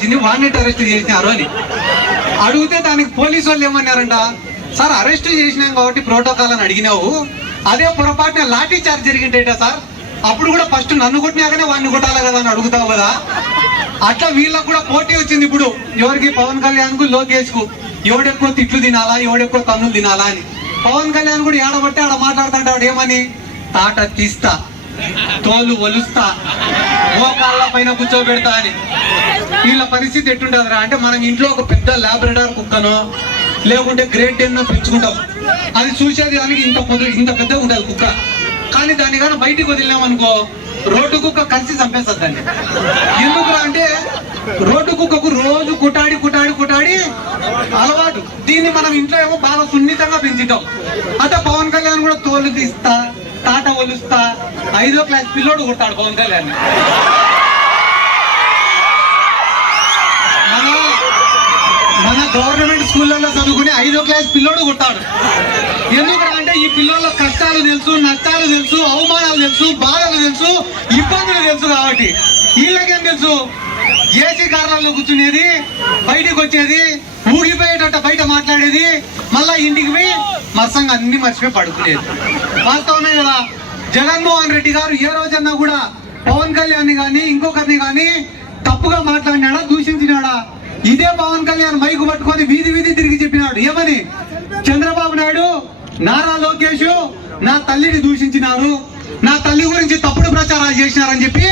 వచ్చింది వాడిని అరెస్ట్ చేసినారు అని. అడిగితే దానికి పోలీసు వాళ్ళు ఏమన్నారంట? సార్ అరెస్ట్ చేసినాం కాబట్టి ప్రోటోకాల్ అని అడిగినావు. అదే పొరపాటున లాఠీ చార్జ్ జరిగిందేట సార్? అప్పుడు కూడా ఫస్ట్ నన్ను కొట్టినాకనే వాడిని కొట్టాలి కదా అని అడుగుతావు కదా. అట్లా వీళ్ళకు కూడా పోటీ వచ్చింది ఇప్పుడు. ఎవరికి? పవన్ కళ్యాణ్కు లోకేష్కు ఎవడెక్కువ తిట్లు తినాలా? ఎవడెక్కువ తన్నులు తినాలా అని. పవన్ కళ్యాణ్ కూడా ఏడబట్టి ఆడ మాట్లాడుతుంటాడు ఏమని? తాట తీస్తా తోలు ఒలుస్తా. మోకాళ్ళ పైన కూర్చోబెడతా అని. వీళ్ళ పరిస్థితి ఎట్టుంటదిరా? అంటే మనం ఇంట్లో ఒక పెద్ద లాబ్రెడార్ కుక్కనో లేకుంటే గ్రేట్ డెన్నో పెంచుకుంటాం. అది చూసేది దానికి ఇంత ఇంత పెద్దగా ఉంటుంది కుక్క. కానీ దాన్ని కానీ బయటికి వదిలినాం అనుకో రోడ్డు కుక్క కలిసి చంపేస్తుంది దాన్ని. ఎందుకురా అంటే రోడ్డు కుక్కకు రోజు కుటాడి కుటాడి కుటాడి అలవాటు. దీన్ని మనం ఇంట్లో ఏమో బాగా సున్నితంగా పెంచుతాం. అంటే కూడా తోలు తీస్తా తాట ఒలుస్తా ఐదో క్లాస్ పిల్లోడు కొడతాడు పవన్ కళ్యాణ్. మన మన గవర్నమెంట్ స్కూళ్ళల్లో చదువుకుని ఐదో క్లాస్ పిల్లోడు కొట్టాడు ఎందుకు అంటే ఈ పిల్లల కష్టాలు తెలుసు నష్టాలు తెలుసు అవమానాలు తెలుసు బాధలు తెలుసు ఇబ్బందులు తెలుసు కాబట్టి. వీళ్ళకేం తెలుసు? ఏసీ కారణాల్లో కూర్చునేది బయటికి వచ్చేది ఊగిపోయేటట్టు బయట మాట్లాడేది మళ్ళా ఇంటికి పోయి మత్సంగా అన్ని మర్చిపోయి పడుకునేది. వాస్తవమే కదా జగన్మోహన్ రెడ్డి గారు ఏ రోజన్నా కూడా పవన్ కళ్యాణ్ గాని ఇంకొకరిని కానీ తప్పుగా మాట్లాడినాడా దూషించినాడా? ఇదే పవన్ కళ్యాణ్ మైకు పట్టుకొని వీధి వీధి తిరిగి చెప్పినాడు. ఏమని? చంద్రబాబు నాయుడు నారా లోకేష్ నా తల్లిని దూషించినారు. నా తల్లి గురించి తప్పుడు ప్రచారాలు చేసినారని చెప్పి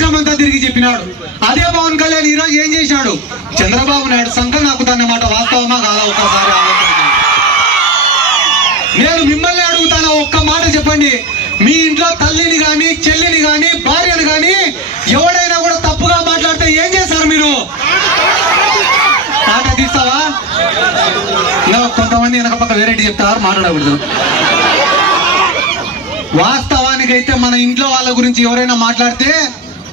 రాష్ట్రం అంతా తిరిగి చెప్పినాడు. అదే పవన్ కళ్యాణ్ ఈరోజు ఏం చేశాడు? చంద్రబాబు నాయుడు సంఘం నాకు మాట వాస్తవమా కాదా? ఒక్కసారి నేను మిమ్మల్ని అడుగుతాను? ఒక్క మాట చెప్పండి. మీ ఇంట్లో తల్లిని కానీ చెల్లిని కానీ భార్యని కానీ ఎవడైనా కూడా తప్పుగా మాట్లాడితే ఏం చేస్తారు మీరు? ఆట తీస్తావా? కొంతమంది వెనక పక్క వేరేటి చెప్తారు? మాట్లాడకూడదు. వాస్తవానికైతే మన ఇంట్లో వాళ్ళ గురించి ఎవరైనా మాట్లాడితే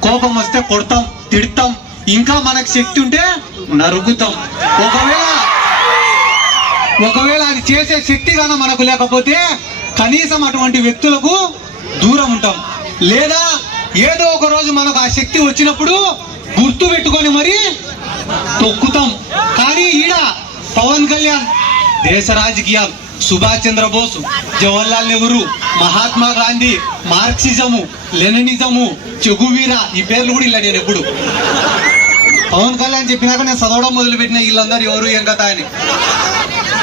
కోపం వస్తే కొడతాం తిడతాం ఇంకా మనకు శక్తి ఉంటే నరుగుతాం. ఒకవేళ ఒకవేళ అది చేసే శక్తి కానీ మనకు లేకపోతే కనీసం అటువంటి వ్యక్తులకు దూరం ఉంటాం. లేదా ఏదో ఒక రోజు మనకు ఆ శక్తి వచ్చినప్పుడు గుర్తు పెట్టుకొని మరి తొక్కుతాం. కానీ ఈడ పవన్ కళ్యాణ్ దేశ రాజకీయాలు Subhash Chandrabose Jawaharlal Nehru Mahatma Gandhi Marxism Leninism Che Guevara ఈ పేర్లు కూడా ఇలా నేను ఎప్పుడు. పవన్ కళ్యాణ్ చెప్పినాక నేను చదవడం మొదలుపెట్టిన వీళ్ళందరూ ఎవరు ఏం కథ అని.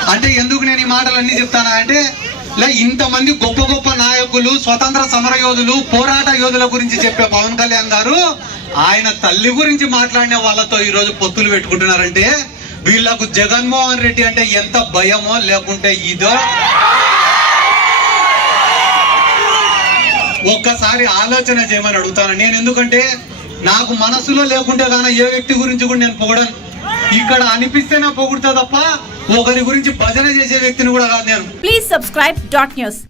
అంటే ఎందుకు నేను ఈ మాటలన్నీ చెప్తానా అంటే ఇలా ఇంతమంది గొప్ప గొప్ప నాయకులు స్వతంత్ర సమర యోధులు పోరాట యోధుల గురించి చెప్పే పవన్ కళ్యాణ్ గారు ఆయన తల్లి గురించి మాట్లాడిన వాళ్ళతో ఈ రోజు పొత్తులు పెట్టుకుంటున్నారంటే వీళ్ళకు జగన్మోహన్ రెడ్డి అంటే ఎంత భయమో లేకుంటే ఇదో. ఒక్కసారి ఆలోచన చేయమని అడుగుతాను. నేను ఎందుకంటే నాకు మనసులో లేకుంటే కానీ ఏ వ్యక్తి గురించి కూడా నేను పొగడను. ఇక్కడ అనిపిస్తేనే పొగుడుతా తప్ప ఒకరి గురించి భజన చేసే వ్యక్తిని కూడా కాదు నేను. Please subscribe dot news